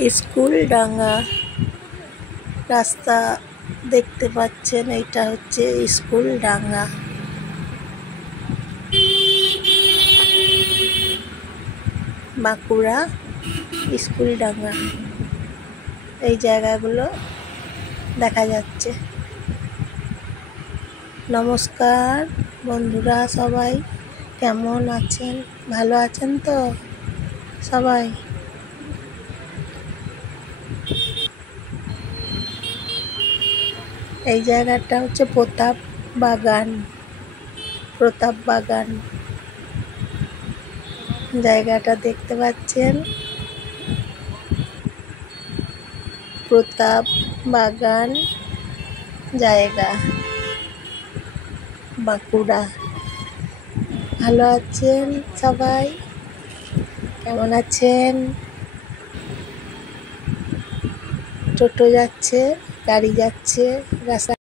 School ডাঙ্গা রাস্তা দেখতে পাচ্ছেন, এটা হচ্ছে স্কুল ডাঙ্গা। বাঁকুড়া স্কুল ডাঙ্গা এই জায়গাগুলো দেখা যাচ্ছে। নমস্কার বন্ধুরা, সবাই কেমন আছেন? ভালো আছেন তো সবাই? এই জায়গাটা হচ্ছে প্রতাপ বাগান জায়গাটা দেখতে পাচ্ছেন। প্রতাপ বাগান জায়গা, বাঁকুড়া। ভালো আছেন সবাই? কেমন আছেন? টোটো যাচ্ছে, গাড়ি যাচ্ছে, রাস্তা